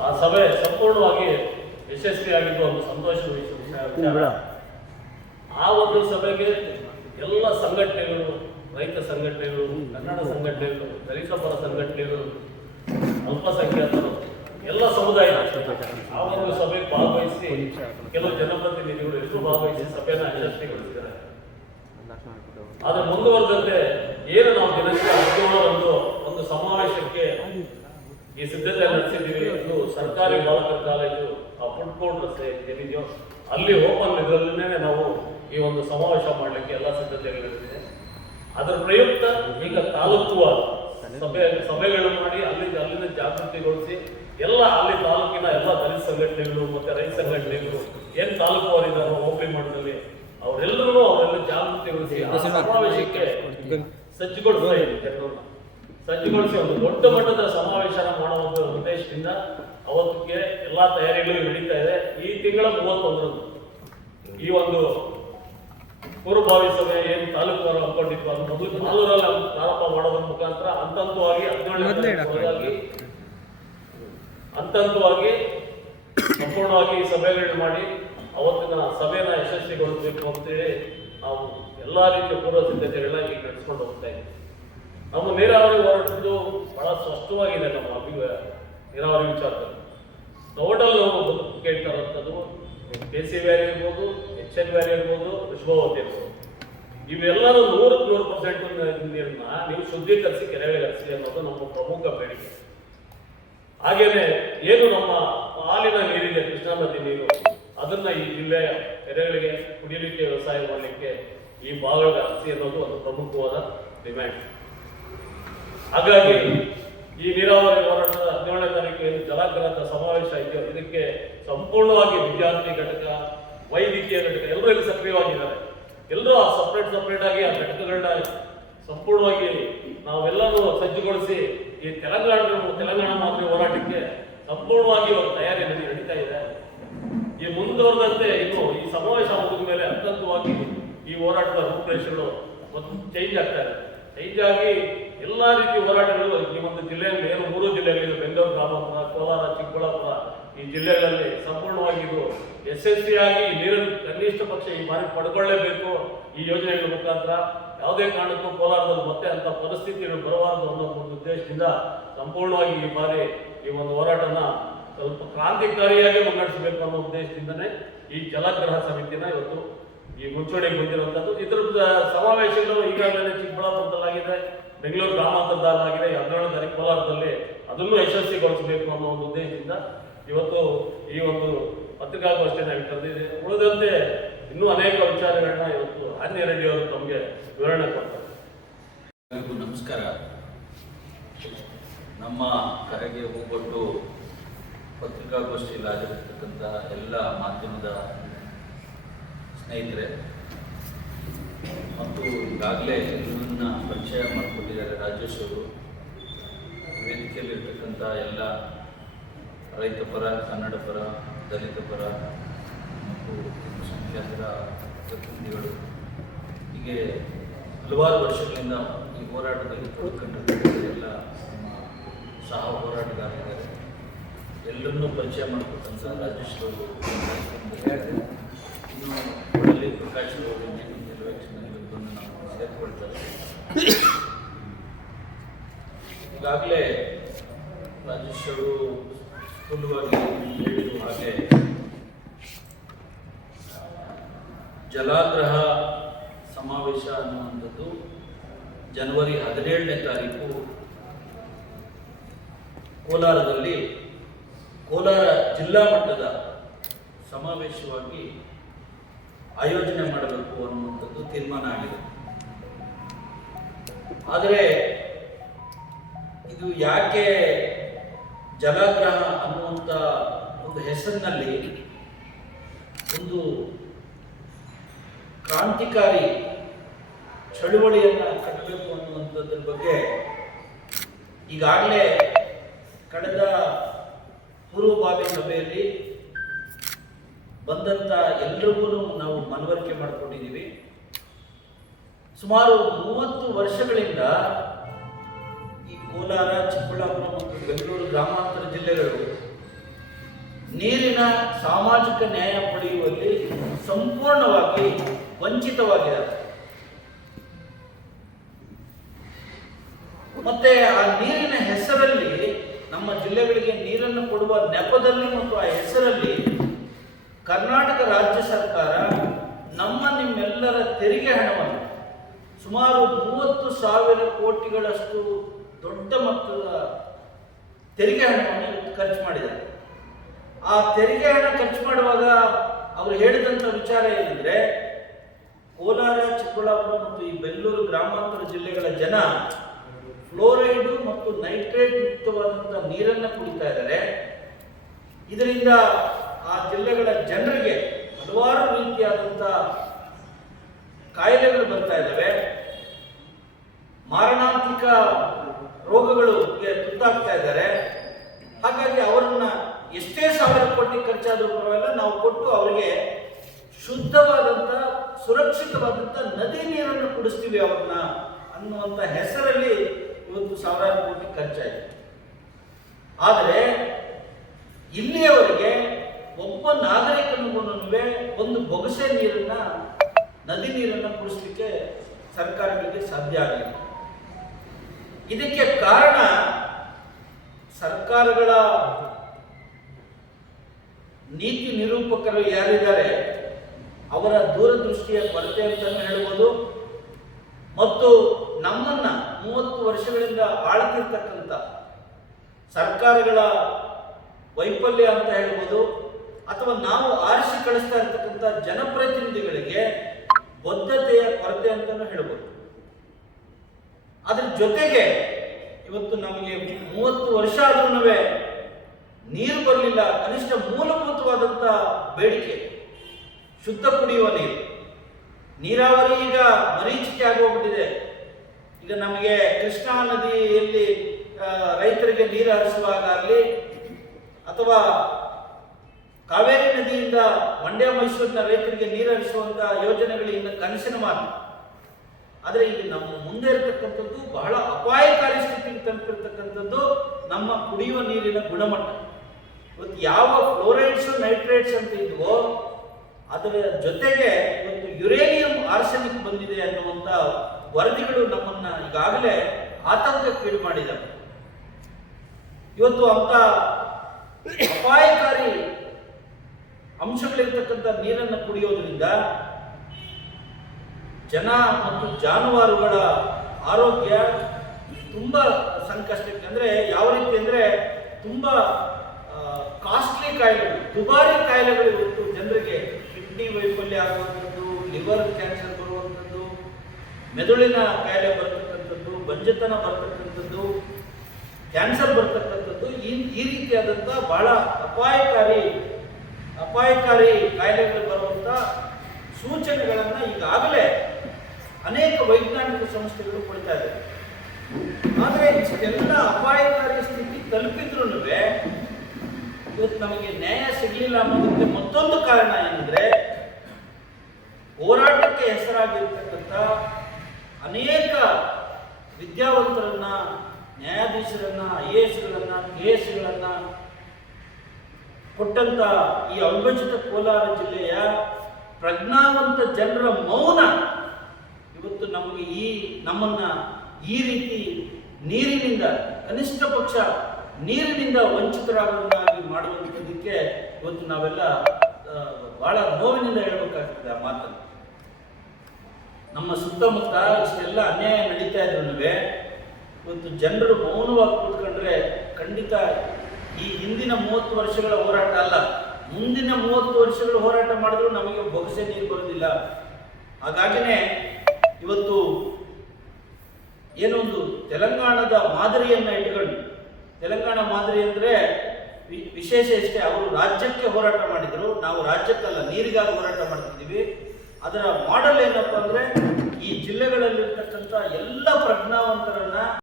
ಆ ಸಭೆ ಸಂಪೂರ್ಣವಾಗಿ ಯಶಸ್ವಿಯಾಗಿದ್ದು ಒಂದು ಸಂತೋಷದ ವಿಷಯ. ಆ ಒಂದು ಸಭೆಗೆ ಎಲ್ಲ ಸಂಘಟನೆಗಳು ರೈತ ಸಂಘಟನೆಗಳು ಕನ್ನಡ ಸಂಘಟನೆಗಳು ದಲಿತ ಪರ ಸಂಘಟನೆಗಳು ಅಲ್ಪಸಂಖ್ಯಾತರು ಎಲ್ಲ ಸಮುದಾಯ ಆ ಒಂದು ಸಭೆಗೆ ಭಾಗವಹಿಸಿ ಕೆಲವು ಜನಪ್ರತಿನಿಧಿಗಳು ಎಷ್ಟು ಭಾಗವಹಿಸಿ ಸಭೆಯನ್ನು ಯಶಸ್ವಿಗೊಳಿಸಿದ್ದಾರೆ ಆದ್ರೆ ಮುಂದುವರೆದಂತೆ ಏನು ನಾವು ದಿನಕ್ಕೆ ಹದಿನೇಳರಂದು ಒಂದು ಸಮಾವೇಶಕ್ಕೆ ಈ ಸಿದ್ಧತೆ ನಡೆಸಿದ್ದೀವಿ. ಇದು ಸರ್ಕಾರಿ ಬಾಲಕರ ಕಾಲೇಜು ಆ ಫುಡ್ ಕೋರ್ಟ್ ರಸ್ತೆ ಏನಿದೆಯೋ ಅಲ್ಲಿ ಓಪನ್ ಇದರಲ್ಲೇ ನಾವು ಈ ಒಂದು ಸಮಾವೇಶ ಮಾಡಲಿಕ್ಕೆ ಎಲ್ಲ ಸಿದ್ಧತೆಗಳು ನಡೆದಿದೆ. ಅದರ ಪ್ರಯುಕ್ತ ಈಗ ತಾಲೂಕು ಸಭೆ ಸಭೆಗಳನ್ನು ಮಾಡಿ ಅಲ್ಲಿ ಅಲ್ಲಿನ ಜಾಗೃತಿಗೊಳಿಸಿ ಎಲ್ಲ ಅಲ್ಲಿ ತಾಲೂಕಿನ ಎಲ್ಲ ದಲಿತ ಸಂಘಟನೆಗಳು ಮತ್ತೆ ರೈತ ಸಂಘಟನೆಗಳು ಏನ್ ತಾಲೂಕುವರಿದ್ದಾರೋ ಓಪನ್ ಮಾಡಿದಲ್ಲಿ ಅವರೆಲ್ಲರೂ ಅವರೆಲ್ಲ ಜಾಗೃತಿಗೊಳಿಸಿ ಸಮಾವೇಶಕ್ಕೆ ಸಜ್ಜುಗೊಳಿಸ್ತಾ ಜನರನ್ನ. ಸಜ್ಜುಗೊಳಿಸಿ ಒಂದು ದೊಡ್ಡ ಮಟ್ಟದ ಸಮಾವೇಶನ ಮಾಡುವಂತ ಉದ್ದೇಶದಿಂದ ಅವತ್ತಿಗೆ ಎಲ್ಲಾ ತಯಾರಿಗಳು ನಡೀತಾ ಇದೆ. ಈ ತಿಂಗಳ ಮೂವತ್ತೊಂದರಂದು ಈ ಒಂದು ಪೂರ್ವಭಾವಿ ಸಭೆ ಏನು ತಾಲೂಕು ಅವರು ಹಮ್ಮಿಕೊಂಡಿತ್ತು ಅದು ಮೊದಲು ನಾಲ್ಕರಲ್ಲಿ ಪ್ರಾರಂಭ ಮಾಡೋದ್ರ ಮುಖಾಂತರ ಹಂತ ಹಂತವಾಗಿ ಹದಿನೇಳನೇ ಹಂತವಾಗಿ ಸಂಪೂರ್ಣವಾಗಿ ಸಭೆಗಳನ್ನ ಮಾಡಿ ಅವತ್ತಿನ ಸಭೆನ ಯಶಸ್ವಿಗೊಳಿಸಬೇಕು ಅಂತೇಳಿ ನಾವು ಎಲ್ಲಾ ರೀತಿಯ ಪೂರ್ವ ಸಿದ್ಧತೆಗಳನ್ನ ಈಗ ನಡೆಸ್ಕೊಂಡು ಹೋಗ್ತಾ ಇದ್ದೀವಿ. ನಮ್ಮ ನೀರಾವರಿ ಹೋರಾಟದ್ದು ಬಹಳ ಸ್ಪಷ್ಟವಾಗಿದೆ ನಮ್ಮ ಅಭಿಪ್ರಾಯ ನೀರಾವರಿ ವಿಚಾರದಲ್ಲಿ. ಟೋಟಲ್ ನಾವು ಕೇಳ್ತಾ ಕೆ ಸಿ ವ್ಯಾಲಿ ಇರ್ಬೋದು ಎಚ್ ಎನ್ ವ್ಯಾಲಿ ಇರ್ಬೋದು ವಿಶ್ವವತಿ ಇರ್ಬೋದು. ಇವೆಲ್ಲರೂ ನೂರಕ್ಕೆ ನೂರು ಪರ್ಸೆಂಟ್ ನೀರನ್ನ ನೀವು ಶುದ್ಧೀಕರಿಸಿ ಕೆರೆಗಳಿಗೆ ಹರಿಸಿ ಅನ್ನೋದು ನಮ್ಮ ಪ್ರಮುಖ ಬೇಡಿಕೆ. ಹಾಗೇನೆ ಏನು ನಮ್ಮ ಹಾಲಿನ ನೀರಿದೆ, ಕೃಷ್ಣಾ ನದಿ ನೀರು, ಅದನ್ನ ಈ ಜಿಲ್ಲೆಯ ಕೆರೆಗಳಿಗೆ ಕುಡಿಯಲಿಕ್ಕೆ ವ್ಯವಸಾಯ ಮಾಡಲಿಕ್ಕೆ ಈ ಭಾಗಗಳಿಗೆ ಹರಿಸಿ ಅನ್ನೋದು ಒಂದು ಪ್ರಮುಖವಾದ ಡಿಮ್ಯಾಂಡ್ ಹಾಗಾಗಿ ಈ ನೀರಾವರಿ ಹೋರಾಟದ ಹದಿನೇಳನೇ ತಾರೀಕು ಏನು ಸಮಾವೇಶ ಇದೆಯೋ ಇದಕ್ಕೆ ಸಂಪೂರ್ಣವಾಗಿ ವಿದ್ಯಾರ್ಥಿ ಘಟಕ, ವೈದ್ಯಕೀಯ ಘಟಕ ಎಲ್ಲರೂ ಇಲ್ಲಿ ಸಕ್ರಿಯವಾಗಿದ್ದಾರೆ. ಎಲ್ಲರೂ ಆ ಸಪ್ರೇಟ್ ಸಪ್ರೇಟ್ ಆಗಿ ಆ ಘಟಕಗಳನ್ನ ಸಂಪೂರ್ಣವಾಗಿ ನಾವೆಲ್ಲರೂ ಸಜ್ಜುಗೊಳಿಸಿ ಈ ತೆಲಂಗಾಣ ತೆಲಂಗಾಣ ಮಾದರಿ ಹೋರಾಟಕ್ಕೆ ಸಂಪೂರ್ಣವಾಗಿ ಒಂದು ತಯಾರಿ ನಡಿ- ನಡೀತಾ ಇದೆ. ಈ ಮುಂದುವರೆದಂತೆ ಇನ್ನು ಈ ಸಮಾವೇಶ ಮುಗಿದ ಮೇಲೆ ಹಂತವಾಗಿ ಈ ಹೋರಾಟದ ರೂಪುರೇಷೆಗಳು ಒಂದು ಚೇಂಜ್ ಆಗ್ತಾ ಇದೆ. ಚೇಂಜ್ ಆಗಿ ಎಲ್ಲಾ ರೀತಿಯ ಹೋರಾಟಗಳು ಈ ಒಂದು ಜಿಲ್ಲೆಯಲ್ಲಿ ಏನು ಮೂರು ಜಿಲ್ಲೆಗಳಿವೆ ಬೆಂಗಳೂರು ಗ್ರಾಮಾಂತರ ಕೋಲಾರ, ಚಿಕ್ಕಬಳ್ಳಾಪುರ, ಈ ಜಿಲ್ಲೆಗಳಲ್ಲಿ ಸಂಪೂರ್ಣವಾಗಿ ಇದು ಯಶಸ್ವಿಯಾಗಿ ನೀರನ್ನು ಕನಿಷ್ಠ ಪಕ್ಷ ಈ ಬಾರಿ ಪಡ್ಕೊಳ್ಳೇಬೇಕು. ಈ ಯೋಜನೆಗಳ ಮುಖಾಂತರ ಯಾವುದೇ ಕಾರಣಕ್ಕೂ ಕೋಲಾರದಲ್ಲಿ ಮತ್ತೆ ಅಂತ ಪರಿಸ್ಥಿತಿಗಳು ಬರಬಾರದು ಅನ್ನೋ ಒಂದು ಉದ್ದೇಶದಿಂದ ಸಂಪೂರ್ಣವಾಗಿ ಈ ಬಾರಿ ಈ ಒಂದು ಹೋರಾಟನ ಸ್ವಲ್ಪ ಕ್ರಾಂತಿಕಾರಿಯಾಗಿ ಮುನ್ನಡೆಸಬೇಕು ಅನ್ನೋ ಉದ್ದೇಶದಿಂದನೇ ಈ ಜಲಗ್ರಹ ಸಮಿತಿನ ಇವತ್ತು ಈ ಮುಂಚೂಣಿಗೆ ಬಂದಿರುವಂತದ್ದು ಇದರ ಸಮಾವೇಶಗಳು ಈಗಾಗಲೇ ಚಿಕ್ಕಬಳ್ಳಾಪುರದಲ್ಲಾಗಿದೆ. ಬೆಂಗಳೂರು ಗ್ರಾಮಾಂತರದಾರರಾಗಿದೆ ಹದಿನೇಳು ತಾರೀಕು ಕೋಲಾರದಲ್ಲಿ ಅದನ್ನು ಯಶಸ್ವಿಗೊಳಿಸಬೇಕು ಅನ್ನೋ ಒಂದು ಉದ್ದೇಶದಿಂದ ಇವತ್ತು ಈ ಒಂದು ಪತ್ರಿಕಾಗೋಷ್ಠಿಯನ್ನು ಕರೆದಿದೆ ಉಳಿದಂತೆ ಇನ್ನೂ ಅನೇಕ ವಿಚಾರಗಳನ್ನ ಇವತ್ತು ಆಂಜನೇಯ ರೆಡ್ಡಿ ಅವರು ತಮಗೆ ವಿವರಣೆ ಕೊಡ್ತಾರೆ. ನಮಸ್ಕಾರ. ನಮ್ಮ ಕರೆಗೆ ಹೋಗ್ಬಿಟ್ಟು ಪತ್ರಿಕಾಗೋಷ್ಠಿಯಲ್ಲಿ ಹಾಜರಿರ್ತಕ್ಕಂಥ ಎಲ್ಲ ಮಾಧ್ಯಮದ ಸ್ನೇಹಿತರೆ, ಮತ್ತು ಈಗಾಗಲೇ ಎಲ್ಲರನ್ನ ಪರಿಚಯ ಮಾಡಿಕೊಟ್ಟಿದ್ದಾರೆ ರಾಜೇಶ್ ವೇದಿಕೆಯಲ್ಲಿರ್ತಕ್ಕಂಥ ಎಲ್ಲ ರೈತ ಪರ, ಕನ್ನಡ ಪರ, ದಲಿತ ಪರ ಮತ್ತು ಸಂಖ್ಯಾತರ ಪ್ರತಿನಿಧಿಗಳು ಹೀಗೆ ಹಲವಾರು ವರ್ಷಗಳಿಂದ ಈ ಹೋರಾಟದಲ್ಲಿ ತೊಡಕೊಂಡಿರ್ತಕ್ಕಂಥ ಎಲ್ಲ ನಮ್ಮ ಸಹ ಹೋರಾಟಗಾರರಿದ್ದಾರೆ. ಎಲ್ಲರನ್ನೂ ಪರಿಚಯ ಮಾಡಿಕೊಟ್ಟಂಥ ರಾಜೇಶ್ ಅವರು. ಇನ್ನು ಪ್ರಕಾಶ್ ಅವರು ಈಗಾಗಲೇ ರಾಜೇಶ್ವರು ಸ್ಥೂಲವಾಗಿ ಹಾಗೆ, ಜಲಾಗ್ರಹ ಸಮಾವೇಶ ಅನ್ನುವಂಥದ್ದು ಜನವರಿ ಹದಿನೇಳನೇ ತಾರೀಕು ಕೋಲಾರದಲ್ಲಿ ಕೋಲಾರ ಜಿಲ್ಲಾ ಮಟ್ಟದ ಸಮಾವೇಶವಾಗಿ ಆಯೋಜನೆ ಮಾಡಬೇಕು ಅನ್ನುವಂಥದ್ದು ತೀರ್ಮಾನ ಆಗಿದೆ. ಆದರೆ ಇದು ಯಾಕೆ ಜಲಗ್ರಹ ಅನ್ನುವಂಥ ಒಂದು ಹೆಸರಿನಲ್ಲಿ ಒಂದು ಕ್ರಾಂತಿಕಾರಿ ಚಳುವಳಿಯನ್ನು ಕಟ್ಟಬೇಕು ಅನ್ನುವಂಥದ್ರ ಬಗ್ಗೆ ಈಗಾಗಲೇ ಕಳೆದ ಪೂರ್ವಭಾವಿ ಸಭೆಯಲ್ಲಿ ಬಂದಂಥ ಎಲ್ರಿಗೂ ನಾವು ಮನವರಿಕೆ ಮಾಡಿಕೊಂಡಿದ್ದೀವಿ. ಸುಮಾರು ಮೂವತ್ತು ವರ್ಷಗಳಿಂದ ಈ ಕೋಲಾರ, ಚಿಕ್ಕಬಳ್ಳಾಪುರ ಮತ್ತು ಬೆಂಗಳೂರು ಗ್ರಾಮಾಂತರ ಜಿಲ್ಲೆಗಳು ನೀರಿನ ಸಾಮಾಜಿಕ ನ್ಯಾಯ ಪಡೆಯುವಲ್ಲಿ ಸಂಪೂರ್ಣವಾಗಿ ವಂಚಿತವಾಗಿದೆ ಮತ್ತೆ ಆ ನೀರಿನ ಹೆಸರಲ್ಲಿ ನಮ್ಮ ಜಿಲ್ಲೆಗಳಿಗೆ ನೀರನ್ನು ಕೊಡುವ ನೆಪದಲ್ಲಿ ಮತ್ತು ಆ ಹೆಸರಲ್ಲಿ ಕರ್ನಾಟಕ ರಾಜ್ಯ ಸರ್ಕಾರ ನಮ್ಮ ನಿಮ್ಮೆಲ್ಲರ ತೆರಿಗೆ ಹಣವನ್ನು ಸುಮಾರು ಮೂವತ್ತು ಸಾವಿರ ಕೋಟಿಗಳಷ್ಟು ದೊಡ್ಡ ಮೊತ್ತದ ತೆರಿಗೆ ಹಣವನ್ನು ಖರ್ಚು ಮಾಡಿದ್ದಾರೆ. ಆ ತೆರಿಗೆ ಹಣ ಖರ್ಚು ಮಾಡುವಾಗ ಅವರು ಹೇಳಿದಂಥ ವಿಚಾರ ಏನಂದರೆ, ಕೋಲಾರ, ಚಿಕ್ಕಬಳ್ಳಾಪುರ ಮತ್ತು ಈ ಬೆಂಗಳೂರು ಗ್ರಾಮಾಂತರ ಜಿಲ್ಲೆಗಳ ಜನ ಫ್ಲೋರೈಡು ಮತ್ತು ನೈಟ್ರೇಟ್ ಯುಕ್ತವಾದಂಥ ನೀರನ್ನು ಕುಡಿತಾ ಇದ್ದಾರೆ. ಇದರಿಂದ ಆ ಜಿಲ್ಲೆಗಳ ಜನರಿಗೆ ಹಲವಾರು ರೀತಿಯಾದಂಥ ಕಾಯಿಲೆಗಳು ಬರ್ತಾ ಇದ್ದಾವೆ. ಮಾರಣಾಂತಿಕ ರೋಗಗಳು ತುತ್ತಾಗ್ತಾ ಇದ್ದಾರೆ. ಹಾಗಾಗಿ ಅವರನ್ನ ಎಷ್ಟೇ ಸಾವಿರ ಕೋಟಿ ಖರ್ಚಾದರೂ ಪರವಾಗಿಲ್ಲ, ನಾವು ಕೊಟ್ಟು ಅವರಿಗೆ ಶುದ್ಧವಾದಂಥ ಸುರಕ್ಷಿತವಾದಂಥ ನದಿ ನೀರನ್ನು ಕುಡಿಸ್ತೀವಿ ಅವ್ರನ್ನ ಅನ್ನುವಂಥ ಹೆಸರಲ್ಲಿ ಇವತ್ತು ಸಾವಿರಾರು ಕೋಟಿ ಖರ್ಚಾಯಿತು. ಆದರೆ ಇಲ್ಲಿಯವರೆಗೆ ಒಬ್ಬ ನಾಗರಿಕನಿಗೂ ಒಂದು ಬೊಗಸೆ ನೀರನ್ನ ನದಿ ನೀರನ್ನು ಕುಡಿಸ್ಲಿಕ್ಕೆ ಸರ್ಕಾರಗಳಿಗೆ ಸಾಧ್ಯ ಆಗಲಿಲ್ಲ. ಇದಕ್ಕೆ ಕಾರಣ ಸರ್ಕಾರಗಳ ನೀತಿ ನಿರೂಪಕರು ಯಾರಿದ್ದಾರೆ? ಅವರ ದೂರದೃಷ್ಟಿಯ ಕೊರತೆ ಅಂತಲೂ ಹೇಳ್ಬೋದು. ಮತ್ತು ನಮ್ಮನ್ನ ಮೂವತ್ತು ವರ್ಷಗಳಿಂದ ಆಳ್ತಿರ್ತಕ್ಕಂಥ ಸರ್ಕಾರಗಳ ವೈಫಲ್ಯ ಅಂತ ಹೇಳ್ಬೋದು. ಅಥವಾ ನಾವು ಆರಿಸಿ ಕಳಿಸ್ತಾ ಇರ್ತಕ್ಕಂಥ ಜನಪ್ರತಿನಿಧಿಗಳಿಗೆ ಬದ್ಧತೆಯ ಕೊರತೆ ಅಂತಲೂ ಹೇಳ್ಬೋದು. ಅದ್ರ ಜೊತೆಗೆ ಇವತ್ತು ನಮಗೆ ಮೂವತ್ತು ವರ್ಷ ಆದ್ರೂ ನೀರು ಬರಲಿಲ್ಲ, ಕನಿಷ್ಠ ಮೂಲಭೂತವಾದಂಥ ಬೇಡಿಕೆ. ಶುದ್ಧ ಕುಡಿಯುವ ನೀರು. ನೀರಾವರಿ ಈಗ ಮರೀಚಿಕೆ ಆಗೋಗ್ಬಿಟ್ಟಿದೆ. ಈಗ ನಮಗೆ ಕೃಷ್ಣಾ ನದಿಯಲ್ಲಿ ರೈತರಿಗೆ ನೀರು ಹರಿಸುವಾಗ ಆಗಲಿ ಅಥವಾ ಕಾವೇರಿ ನದಿಯಿಂದ ಮಂಡ್ಯ ಮೈಸೂರಿನ ರೈತರಿಗೆ ನೀರು ಹರಿಸುವಂತಹ ಯೋಜನೆಗಳು ಇನ್ನು ಕನಸಿನ ಮಾತು. ಆದರೆ ಇಲ್ಲಿ ನಮ್ಮ ಮುಂದೆ ಇರತಕ್ಕಂಥದ್ದು ಬಹಳ ಅಪಾಯಕಾರಿ ಸ್ಥಿತಿಗೆ ತಲುಪಿರ್ತಕ್ಕಂಥದ್ದು ನಮ್ಮ ಕುಡಿಯುವ ನೀರಿನ ಗುಣಮಟ್ಟ. ಇವತ್ತು ಯಾವ ಫ್ಲೋರೈಡ್ಸ್, ನೈಟ್ರೇಟ್ಸ್ ಅಂತ ಇದ್ವೋ, ಅದರ ಜೊತೆಗೆ ಇವತ್ತು ಯುರೇನಿಯಂ ಆರ್ಸೆನಿಕ್ ಬಂದಿದೆ ಅನ್ನುವಂಥ ವರದಿಗಳು ನಮ್ಮನ್ನ ಈಗಾಗಲೇ ಆತಂಕಕ್ಕೀಡು ಮಾಡಿದ್ದಾವೆ ಇವತ್ತು ಅಂತ ಅಪಾಯಕಾರಿ ಅಂಶಗಳಿರ್ತಕ್ಕಂಥ ನೀರನ್ನು ಕುಡಿಯೋದ್ರಿಂದ ಜನ ಮತ್ತು ಜಾನುವಾರುಗಳ ಆರೋಗ್ಯ ತುಂಬ ಸಂಕಷ್ಟಕ್ಕೆ ಅಂದರೆ ಯಾವ ರೀತಿ ಅಂದರೆ ತುಂಬ ಕಾಸ್ಟ್ಲಿ ಕಾಯಿಲೆಗಳು, ದುಬಾರಿ ಕಾಯಿಲೆಗಳು ಇವತ್ತು ಜನರಿಗೆ ಕಿಡ್ನಿ ವೈಫಲ್ಯ ಆಗುವಂಥದ್ದು, ಲಿವರ್ ಕ್ಯಾನ್ಸರ್ ಬರುವಂಥದ್ದು, ಮೆದುಳಿನ ಕಾಯಿಲೆ ಬರ್ತಕ್ಕಂಥದ್ದು, ಬಂಜತನ ಬರ್ತಕ್ಕಂಥದ್ದು, ಕ್ಯಾನ್ಸರ್ ಬರ್ತಕ್ಕಂಥದ್ದು, ಈ ಈ ರೀತಿಯಾದಂಥ ಬಹಳ ಅಪಾಯಕಾರಿ ಅಪಾಯಕಾರಿ ಕಾಯಿಲೆಗಳು ಬರುವಂಥ ಸೂಚನೆಗಳನ್ನು ಈಗಾಗಲೇ ಅನೇಕ ವೈಜ್ಞಾನಿಕ ಸಂಸ್ಥೆಗಳು ಕೊಡ್ತಾ ಇದೆ ಆದರೆ ಎಲ್ಲ ಅಪಾಯಕಾರಿ ಸ್ಥಿತಿ ತಲುಪಿದ್ರು ಇವತ್ತು ನಮಗೆ ನ್ಯಾಯ ಸಿಗಲಿಲ್ಲ ಅನ್ನೋದಕ್ಕೆ ಮತ್ತೊಂದು ಕಾರಣ ಏನಂದ್ರೆ ಹೋರಾಟಕ್ಕೆ ಹೆಸರಾಗಿರ್ತಕ್ಕಂಥ ಅನೇಕ ವಿದ್ಯಾವಂತರನ್ನ, ನ್ಯಾಯಾಧೀಶರನ್ನ ಐ ಎ ಎಸ್ಗಳನ್ನ ಕೆ ಎಸ್ಗಳನ್ನ ಕೊಟ್ಟಂತ ಈ ಅವಿಭಜಿತ ಕೋಲಾರ ಜಿಲ್ಲೆಯ ಪ್ರಜ್ಞಾವಂತ ಜನರ ಮೌನ ಇವತ್ತು ನಮಗೆ ಈ ನಮ್ಮನ್ನ ಈ ರೀತಿ ನೀರಿನಿಂದ ಕನಿಷ್ಠ ಪಕ್ಷ ನೀರಿನಿಂದ ವಂಚಿತರಾಗುವುದಾಗಿ ಮಾಡುವಂಥದ್ದಕ್ಕೆ ಇವತ್ತು ನಾವೆಲ್ಲ ಬಹಳ ನೋವಿನಿಂದ ಹೇಳಬೇಕಾಗ್ತದೆ ಆ ಮಾತನ್ನು. ನಮ್ಮ ಸುತ್ತಮುತ್ತ ಇಷ್ಟೆಲ್ಲ ಅನ್ಯಾಯ ನಡೀತಾ ಇದ್ರು ಇವತ್ತು ಜನರು ಮೌನವಾಗಿ ಕೂತ್ಕೊಂಡ್ರೆ ಖಂಡಿತ ಈ ಹಿಂದಿನ ಮೂವತ್ತು ವರ್ಷಗಳ ಹೋರಾಟ ಅಲ್ಲ, ಮುಂದಿನ ಮೂವತ್ತು ವರ್ಷಗಳ ಹೋರಾಟ ಮಾಡಿದ್ರು ನಮಗೆ ಬೊಗಸೆ ನೀರು ಬರೋದಿಲ್ಲ ಹಾಗಾಗಿನೇ ಇವತ್ತು ಏನೊಂದು ತೆಲಂಗಾಣದ ಮಾದರಿಯನ್ನ ಇಟ್ಕೊಂಡು ತೆಲಂಗಾಣ ಮಾದರಿ ಅಂದ್ರೆ ವಿಶೇಷ ಇಷ್ಟೇ ಅವರು ರಾಜ್ಯಕ್ಕೆ ಹೋರಾಟ ಮಾಡಿದ್ರು, ನಾವು ರಾಜ್ಯಕ್ಕಲ್ಲ ನೀರಿಗಾಗಿ ಹೋರಾಟ ಮಾಡ್ತಿದ್ದೀವಿ. ಅದರ ಮಾಡೆಲ್ ಏನಪ್ಪ ಅಂದ್ರೆ ಈ ಜಿಲ್ಲೆಗಳಲ್ಲಿರ್ತಕ್ಕಂಥ ಎಲ್ಲ ಪ್ರಜ್ಞಾವಂತರನ್ನ